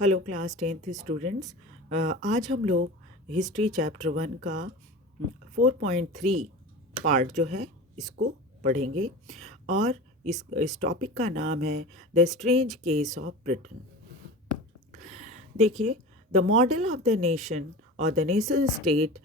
Hello class 10th students. आज हम लोग हिस्ट्री चैप्टर 1 का 4.3 पार्ट जो है इसको पढ़ेंगे और इस टॉपिक का नाम है the strange case of Britain. देखिए, the model of the nation और the nation state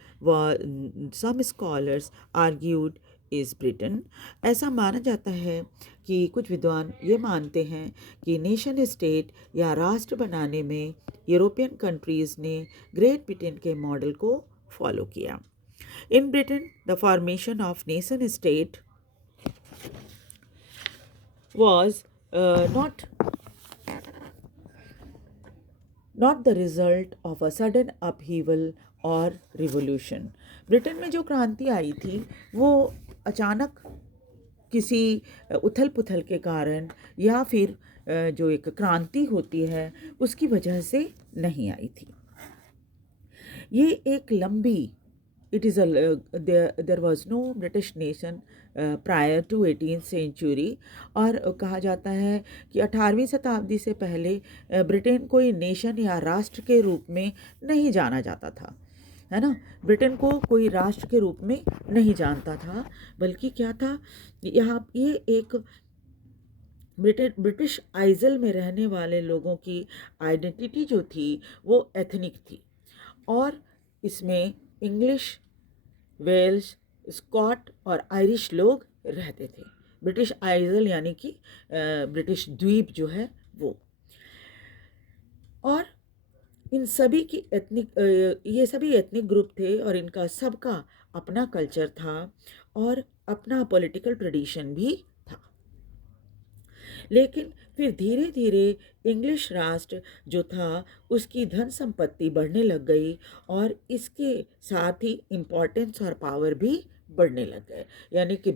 some scholars argued is Britain. ऐसा माना जाता है कि कुछ विद्वान ये मानते हैं कि नेशन स्टेट या राष्ट्र बनाने में यूरोपियन कंट्रीज़ ने ग्रेट ब्रिटेन के मॉडल को फॉलो किया। In Britain the formation of nation state was not the result of a sudden upheaval और रिवोल्यूशन। ब्रिटेन में जो क्रांति आई थी वो अचानक किसी उथल पुथल के कारण या फिर जो एक क्रांति होती है उसकी वजह से नहीं आई थी। ये एक लंबी there was no British nation prior to 18th century। और कहा जाता है कि 18वीं शताब्दी से पहले ब्रिटेन कोई नेशन या राष्ट्र के रूप में नहीं जाना जाता था, है ना। ब्रिटेन को कोई राष्ट्र के रूप में नहीं जानता था, बल्कि क्या था, यहाँ ये एक ब्रिटिश आइजल में रहने वाले लोगों की आइडेंटिटी जो थी वो एथनिक थी और इसमें इंग्लिश, वेल्श, स्कॉट और आयरिश लोग रहते थे। ब्रिटिश आइजल यानी कि ब्रिटिश द्वीप जो है वो। और इन सभी की ये सभी एथनिक ग्रुप थे और इनका सबका अपना कल्चर था और अपना पॉलिटिकल ट्रेडिशन भी था। लेकिन फिर धीरे धीरे इंग्लिश राष्ट्र जो था उसकी धन संपत्ति बढ़ने लग गई और इसके साथ ही इम्पोर्टेंस और पावर भी बढ़ने लग गए। यानी कि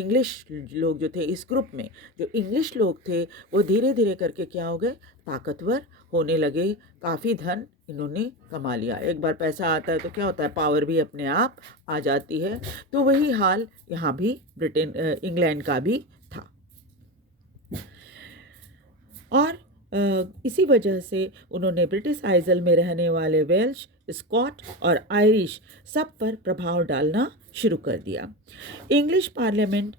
इंग्लिश लोग जो थे, इस ग्रुप में जो इंग्लिश लोग थे वो धीरे धीरे करके क्या हो गए, ताकतवर होने लगे। काफ़ी धन इन्होंने कमा लिया। एक बार पैसा आता है तो क्या होता है, पावर भी अपने आप आ जाती है। तो वही हाल यहाँ भी इंग्लैंड का भी था। और इसी वजह से उन्होंने ब्रिटिश आइजल में रहने वाले वेल्श, स्कॉट और आयरिश सब पर प्रभाव डालना शुरू कर दिया। इंग्लिश पार्लियामेंट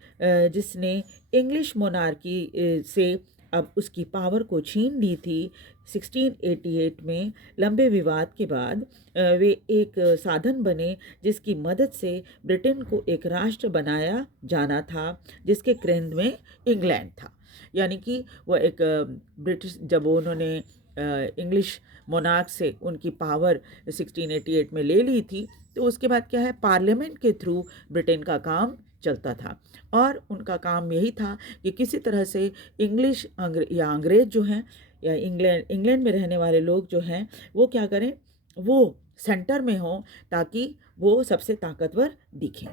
जिसने इंग्लिश मोनार्की से अब उसकी पावर को छीन ली थी 1688 में, लंबे विवाद के बाद वे एक साधन बने जिसकी मदद से ब्रिटेन को एक राष्ट्र बनाया जाना था जिसके केंद्र में इंग्लैंड था। यानी कि वो एक ब्रिटिश, जब उन्होंने इंग्लिश मोनार्क से उनकी पावर 1688 में ले ली थी तो उसके बाद क्या है, पार्लियामेंट के थ्रू ब्रिटेन का काम चलता था। और उनका काम यही था कि किसी तरह से इंग्लिश या अंग्रेज जो हैं या इंग्लैंड में रहने वाले लोग जो हैं वो क्या करें, वो सेंटर में हों ताकि वो सबसे ताकतवर दिखें।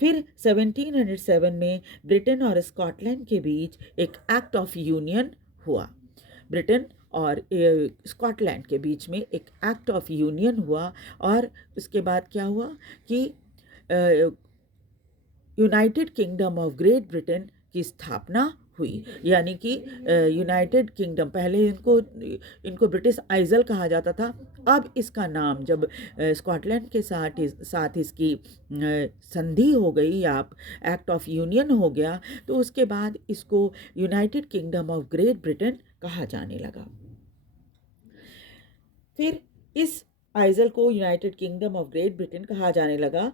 फिर 1707 में ब्रिटेन और स्कॉटलैंड के बीच एक एक्ट ऑफ यूनियन हुआ। ब्रिटेन और स्कॉटलैंड के बीच में एक एक्ट ऑफ यूनियन हुआ और उसके बाद क्या हुआ कि United kingdom of great Britain की स्थापना हुई। यानी कि यूनाइटेड किंगडम, पहले इनको ब्रिटिश आइजल कहा जाता था। अब इसका नाम जब स्कॉटलैंड के साथ इसकी संधि हो गई या एक्ट ऑफ यूनियन हो गया तो उसके बाद इसको United kingdom of great Britain कहा जाने लगा। फिर इस आइजल को United kingdom of great Britain कहा जाने लगा।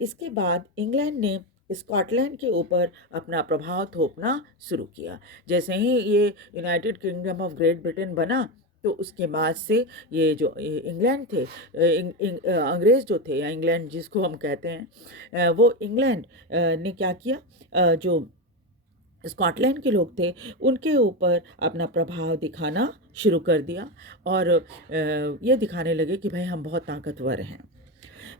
इसके बाद इंग्लैंड ने स्कॉटलैंड के ऊपर अपना प्रभाव थोपना शुरू किया। जैसे ही ये United kingdom of great Britain बना तो उसके बाद से ये जो इंग्लैंड थे, अंग्रेज़ जो थे या इंग्लैंड जिसको हम कहते हैं, वो इंग्लैंड ने क्या किया, जो स्कॉटलैंड के लोग थे उनके ऊपर अपना प्रभाव दिखाना शुरू कर दिया और ये दिखाने लगे कि भाई हम बहुत ताकतवर हैं।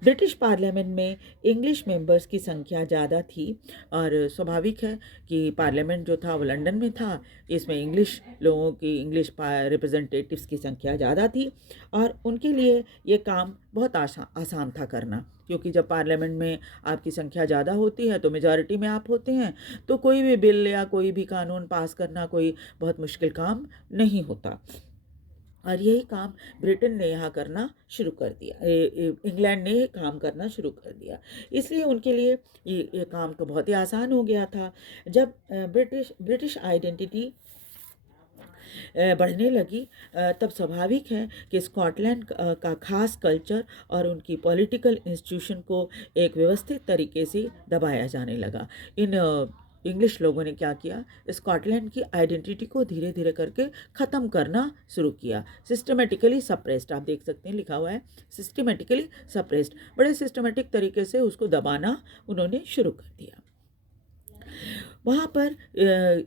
ब्रिटिश पार्लियामेंट में इंग्लिश मेंबर्स की संख्या ज़्यादा थी और स्वाभाविक है कि पार्लियामेंट जो था वो लंदन में था, इसमें इंग्लिश लोगों की इंग्लिश रिप्रेजेंटेटिव्स की संख्या ज़्यादा थी और उनके लिए ये काम बहुत आसान था करना, क्योंकि जब पार्लियामेंट में आपकी संख्या ज़्यादा होती है तो मेजॉरिटी में आप होते हैं, तो कोई भी बिल या कोई भी कानून पास करना कोई बहुत मुश्किल काम नहीं होता। और यही काम ब्रिटेन ने यहाँ करना शुरू कर दिया, इंग्लैंड ने ये काम करना शुरू कर दिया, इसलिए उनके लिए ये काम तो बहुत ही आसान हो गया था। जब ब्रिटिश आइडेंटिटी बढ़ने लगी, तब स्वाभाविक है कि स्कॉटलैंड का खास कल्चर और उनकी पॉलिटिकल इंस्टीट्यूशन को एक व्यवस्थित तरीके से दबाया जाने लगा। इन इंग्लिश लोगों ने क्या किया, स्कॉटलैंड की आइडेंटिटी को धीरे धीरे करके ख़त्म करना शुरू किया। सिस्टमेटिकली सप्रेस्ड, आप देख सकते हैं लिखा हुआ है सिस्टमेटिकली सप्रेस्ड, बड़े सिस्टमेटिक तरीके से उसको दबाना उन्होंने शुरू कर दिया। वहाँ पर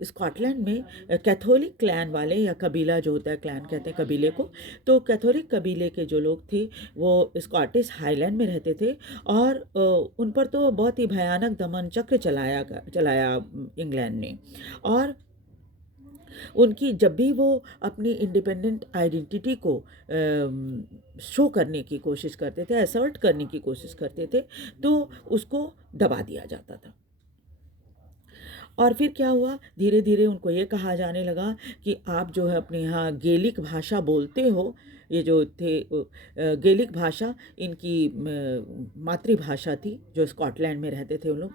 स्कॉटलैंड में कैथोलिक क्लैन वाले या कबीला जो होता है, क्लैन कहते हैं कबीले को, तो कैथोलिक कबीले के जो लोग थे वो स्कॉटिश हाईलैंड में रहते थे और उन पर तो बहुत ही भयानक दमन चक्र चलाया इंग्लैंड ने। और उनकी जब भी वो अपनी इंडिपेंडेंट आइडेंटिटी को शो करने की कोशिश करते थे, असर्ट करने की कोशिश करते थे, तो उसको दबा दिया जाता था। और फिर क्या हुआ, धीरे धीरे उनको ये कहा जाने लगा कि आप जो है अपने यहाँ गेलिक भाषा बोलते हो। ये जो थे गेलिक भाषा इनकी मातृभाषा थी, जो स्कॉटलैंड में रहते थे उन लोग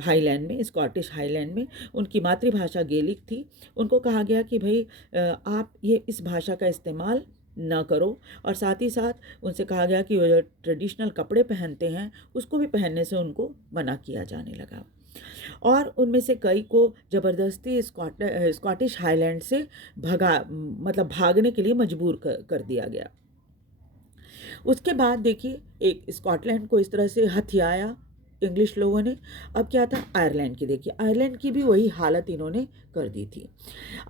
हाईलैंड में, स्कॉटिश हाईलैंड में उनकी मातृभाषा गेलिक थी। उनको कहा गया कि भाई आप ये इस भाषा का इस्तेमाल ना करो, और साथ ही साथ उनसे कहा गया कि वो जो ट्रेडिशनल कपड़े पहनते हैं उसको भी पहनने से उनको मना किया जाने लगा। और उनमें से कई को ज़बरदस्ती स्कॉटिश हाईलैंड से भागने के लिए मजबूर कर दिया गया। उसके बाद देखिए एक स्कॉटलैंड को इस तरह से हथियाया इंग्लिश लोगों ने। अब क्या था, आयरलैंड की देखिए, आयरलैंड की भी वही हालत इन्होंने कर दी थी।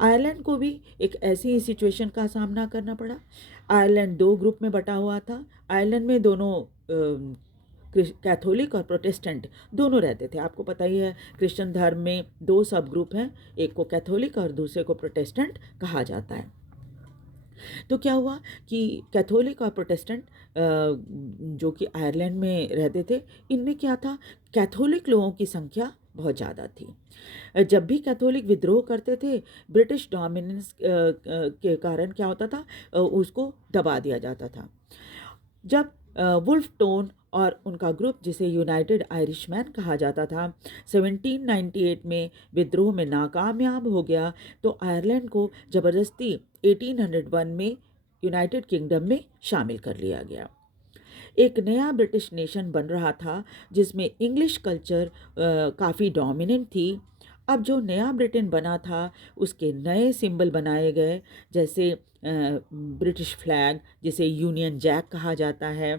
आयरलैंड को भी एक ऐसी ही सिचुएशन का सामना करना पड़ा। आयरलैंड दो ग्रुप में बटा हुआ था। आयरलैंड में दोनों कैथोलिक और प्रोटेस्टेंट दोनों रहते थे। आपको पता ही है क्रिश्चियन धर्म में दो सब ग्रुप हैं, एक को कैथोलिक और दूसरे को प्रोटेस्टेंट कहा जाता है। तो क्या हुआ कि कैथोलिक और प्रोटेस्टेंट जो कि आयरलैंड में रहते थे, इनमें क्या था, कैथोलिक लोगों की संख्या बहुत ज़्यादा थी। जब भी कैथोलिक विद्रोह करते थे, ब्रिटिश डोमिनेंस के कारण क्या होता था, उसको दबा दिया जाता था। जब वुल्फ टोन और उनका ग्रुप, जिसे यूनाइटेड आयरिशमैन कहा जाता था, 1798 में विद्रोह में नाकामयाब हो गया, तो आयरलैंड को ज़बरदस्ती 1801 में यूनाइटेड किंगडम में शामिल कर लिया गया। एक नया ब्रिटिश नेशन बन रहा था जिसमें इंग्लिश कल्चर काफ़ी डोमिनेंट थी। अब जो नया ब्रिटेन बना था उसके नए सिंबल बनाए गए, जैसे ब्रिटिश फ्लैग, जिसे यूनियन जैक कहा जाता है।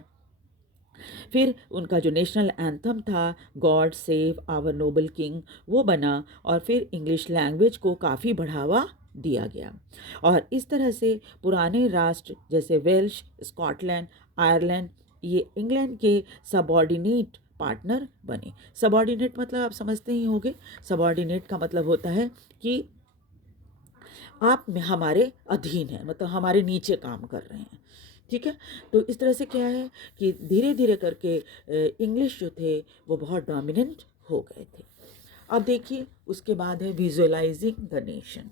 फिर उनका जो नेशनल एंथम था, God save our noble king, वो बना। और फिर इंग्लिश लैंग्वेज को काफ़ी बढ़ावा दिया गया। और इस तरह से पुराने राष्ट्र जैसे वेल्श, स्कॉटलैंड, आयरलैंड, ये इंग्लैंड के सबऑर्डिनेट पार्टनर बने। सबऑर्डिनेट मतलब आप समझते ही होंगे, सबऑर्डिनेट का मतलब होता है कि आप हमारे अधीन हैं, मतलब हमारे नीचे काम कर रहे हैं। ठीक है, तो इस तरह से क्या है कि धीरे धीरे करके इंग्लिश जो थे वो बहुत डोमिनेंट हो गए थे। अब देखिए उसके बाद है विजुअलाइजिंग द नेशन।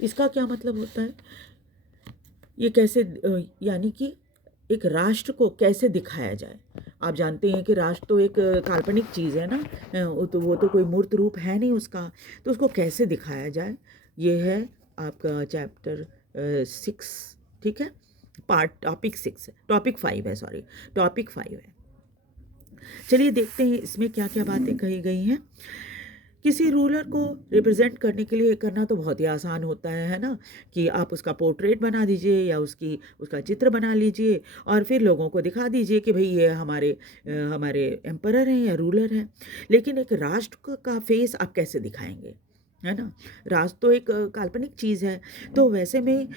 इसका क्या मतलब होता है, ये कैसे यानी कि एक राष्ट्र को कैसे दिखाया जाए। आप जानते हैं कि राष्ट्र तो एक काल्पनिक चीज़ है ना, वो तो कोई मूर्त रूप है नहीं उसका, तो उसको कैसे दिखाया जाए, ये है आपका चैप्टर 6। ठीक है, टॉपिक 5 है, सॉरी टॉपिक 5 है। चलिए देखते हैं इसमें क्या क्या बातें कही गई हैं। किसी रूलर को रिप्रेजेंट करने के लिए करना तो बहुत ही आसान होता है ना, कि आप उसका पोर्ट्रेट बना दीजिए या उसका चित्र बना लीजिए और फिर लोगों को दिखा दीजिए कि भाई ये हमारे एम्परर हैं या रूलर हैं। लेकिन एक राष्ट्र का फेस आप कैसे दिखाएंगे, है ना। राष्ट्र तो एक काल्पनिक चीज़ है, तो वैसे में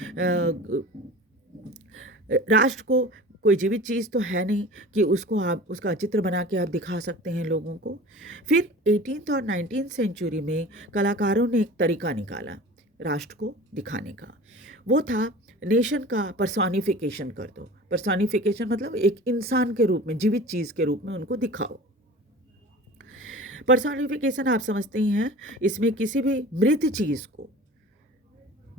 राष्ट्र को कोई जीवित चीज़ तो है नहीं कि उसको आप उसका चित्र बना के आप दिखा सकते हैं लोगों को। फिर 18th और 19th सेंचुरी में कलाकारों ने एक तरीका निकाला राष्ट्र को दिखाने का। वो था नेशन का पर्सोनिफिकेशन कर दो। पर्सोनिफिकेशन मतलब एक इंसान के रूप में, जीवित चीज़ के रूप में उनको दिखाओ। पर्सोनिफिकेशन आप समझते ही हैं, इसमें किसी भी मृत चीज़ को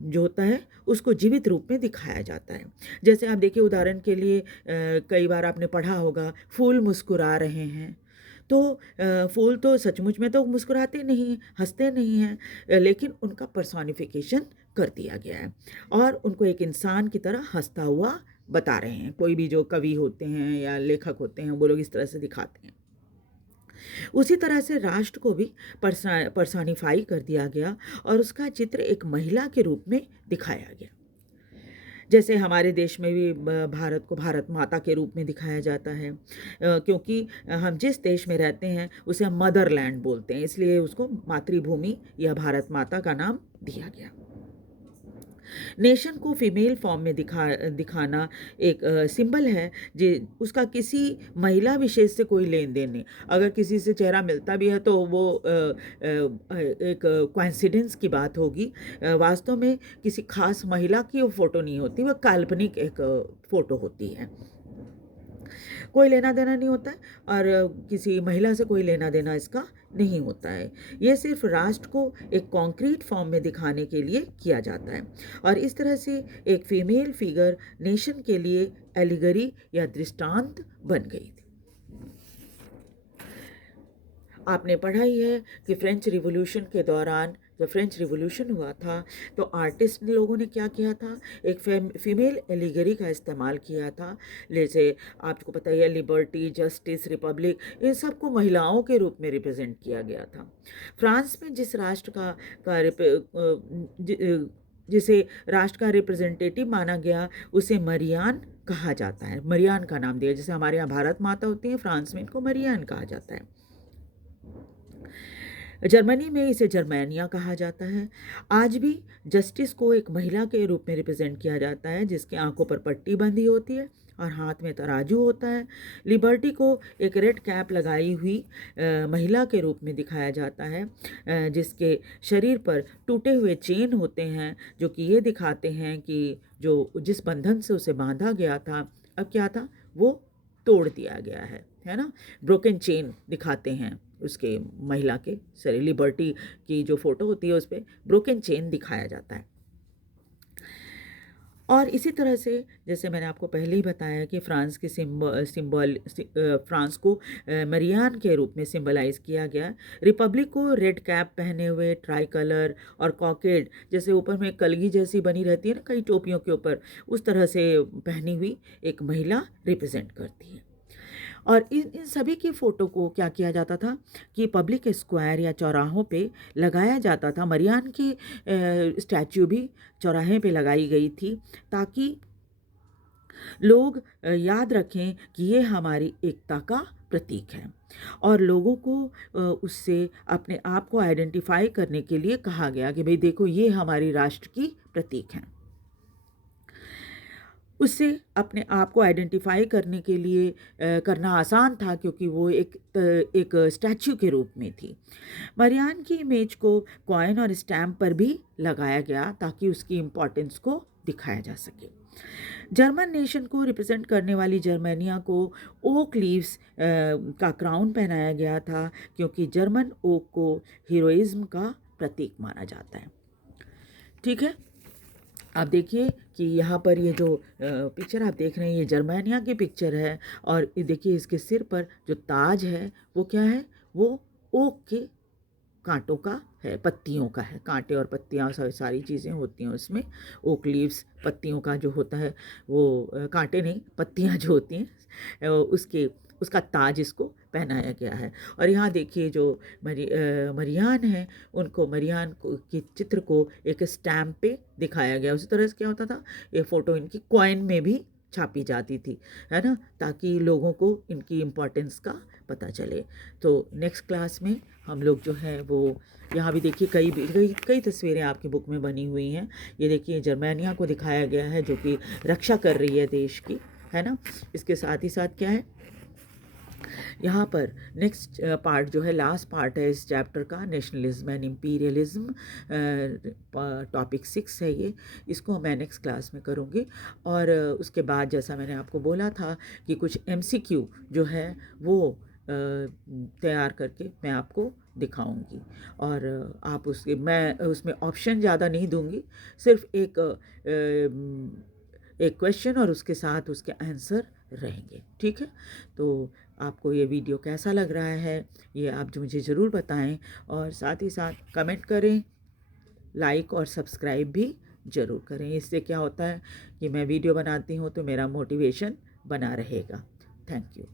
जो होता है उसको जीवित रूप में दिखाया जाता है। जैसे आप देखिए, उदाहरण के लिए कई बार आपने पढ़ा होगा फूल मुस्कुरा रहे हैं, तो फूल तो सचमुच में तो मुस्कुराते नहीं, हंसते नहीं हैं, लेकिन उनका पर्सोनिफिकेशन कर दिया गया है और उनको एक इंसान की तरह हंसता हुआ बता रहे हैं। कोई भी जो कवि होते हैं या लेखक होते हैं वो लोग इस तरह से दिखाते हैं। उसी तरह से राष्ट्र को भी पर्सोनिफाई कर दिया गया और उसका चित्र एक महिला के रूप में दिखाया गया। जैसे हमारे देश में भी भारत को भारत माता के रूप में दिखाया जाता है, क्योंकि हम जिस देश में रहते हैं उसे हम मदरलैंड बोलते हैं, इसलिए उसको मातृभूमि या भारत माता का नाम दिया गया। नेशन को फीमेल फॉर्म में दिखाना एक सिंबल है जी, उसका किसी महिला विशेष से कोई लेन देन नहीं। अगर किसी से चेहरा मिलता भी है तो वो एक कोइंसिडेंस की बात होगी। वास्तव में किसी खास महिला की वो फ़ोटो नहीं होती, वह काल्पनिक एक फ़ोटो होती है। कोई लेना देना नहीं होता है और किसी महिला से कोई लेना देना इसका नहीं होता है। ये सिर्फ राष्ट्र को एक कॉन्क्रीट फॉर्म में दिखाने के लिए किया जाता है और इस तरह से एक फीमेल फिगर नेशन के लिए एलिगरी या दृष्टांत बन गई थी। आपने पढ़ा ही है कि फ्रेंच रिवॉल्यूशन के दौरान, जब फ्रेंच रिवॉल्यूशन हुआ था तो आर्टिस्ट लोगों ने क्या किया था, एक फीमेल एलिगरी का इस्तेमाल किया था। जैसे आपको पता ही है, लिबर्टी, जस्टिस, रिपब्लिक, इन सबको महिलाओं के रूप में रिप्रेजेंट किया गया था। फ्रांस में जिस राष्ट्र जिसे राष्ट्र का रिप्रेजेंटेटिव माना गया उसे मरियान कहा जाता है। मरियान का नाम दिया, जैसे हमारे यहाँ भारत माता होती है, फ्रांस में इनको मरियान कहा जाता है। जर्मनी में इसे जर्मेनिया कहा जाता है। आज भी जस्टिस को एक महिला के रूप में रिप्रेजेंट किया जाता है, जिसके आंखों पर पट्टी बंधी होती है और हाथ में तराजू होता है। लिबर्टी को एक रेड कैप लगाई हुई महिला के रूप में दिखाया जाता है, जिसके शरीर पर टूटे हुए चेन होते हैं, जो कि ये दिखाते हैं कि जो जिस बंधन से उसे बांधा गया था, अब क्या था, वो तोड़ दिया गया है ना। ब्रोकन चेन दिखाते हैं उसके महिला के सॉरी लिबर्टी की जो फोटो होती है उस पर ब्रोकन चेन दिखाया जाता है। और इसी तरह से जैसे मैंने आपको पहले ही बताया कि फ्रांस के फ्रांस को मरियान के रूप में सिंबलाइज किया गया। रिपब्लिक को रेड कैप पहने हुए, ट्राई कलर और कॉकेड, जैसे ऊपर में कलगी जैसी बनी रहती है ना कई टोपियों के ऊपर, उस तरह से पहनी हुई एक महिला रिप्रेजेंट करती है। और इन सभी की फ़ोटो को क्या किया जाता था कि पब्लिक स्क्वायर या चौराहों पे लगाया जाता था। मरियान की स्टैच्यू भी चौराहे पे लगाई गई थी ताकि लोग याद रखें कि ये हमारी एकता का प्रतीक है और लोगों को उससे अपने आप को आइडेंटिफाई करने के लिए कहा गया कि भाई देखो, ये हमारी राष्ट्र की प्रतीक हैं। उससे अपने आप को आइडेंटिफाई करने के लिए करना आसान था, क्योंकि वो एक स्टैच्यू के रूप में थी। मरियान की इमेज को कॉइन और स्टैम्प पर भी लगाया गया ताकि उसकी इम्पोर्टेंस को दिखाया जा सके। जर्मन नेशन को रिप्रेजेंट करने वाली जर्मेनिया को ओक लीव्स का क्राउन पहनाया गया था, क्योंकि जर्मन ओक को हीरोइज्म का प्रतीक माना जाता है। ठीक है, आप देखिए कि यहाँ पर ये जो पिक्चर आप देख रहे हैं, ये जर्मेनिया की पिक्चर है और ये देखिए इसके सिर पर जो ताज है वो क्या है, वो ओक के कांटों का है, पत्तियों का है। कांटे और पत्तियाँ सारी चीज़ें होती हैं उसमें। ओक लीव्स पत्तियों का जो होता है, वो कांटे नहीं, पत्तियाँ जो होती हैं उसका ताज इसको पहनाया गया है। और यहाँ देखिए जो मरियान है, उनको मरियान के चित्र को एक स्टैम्प पे दिखाया गया। उसी तरह से क्या होता था, ये फ़ोटो इनकी कॉइन में भी छापी जाती थी, है ना, ताकि लोगों को इनकी इम्पोर्टेंस का पता चले। तो नेक्स्ट क्लास में हम लोग जो है वो यहाँ भी देखिए कई तस्वीरें आपकी बुक में बनी हुई हैं। ये देखिए जर्मेनिया को दिखाया गया है जो कि रक्षा कर रही है देश की। है ना। इसके साथ ही साथ क्या है, यहाँ पर नेक्स्ट पार्ट जो है, लास्ट पार्ट है इस चैप्टर का, नेशनलिज्म एंड इम्पीरियलिज्म, टॉपिक 6 है ये। इसको मैं नेक्स्ट क्लास में करूँगी। और उसके बाद जैसा मैंने आपको बोला था कि कुछ MCQ जो है वो तैयार करके मैं आपको दिखाऊंगी। और आप उसके, मैं उसमें ऑप्शन ज़्यादा नहीं दूंगी, सिर्फ एक क्वेश्चन और उसके साथ उसके आंसर रहेंगे, ठीक है। तो आपको ये वीडियो कैसा लग रहा है ये आप जो मुझे ज़रूर बताएं, और साथ ही साथ कमेंट करें, लाइक और सब्सक्राइब भी ज़रूर करें। इससे क्या होता है कि मैं वीडियो बनाती हूँ तो मेरा मोटिवेशन बना रहेगा। Thank you.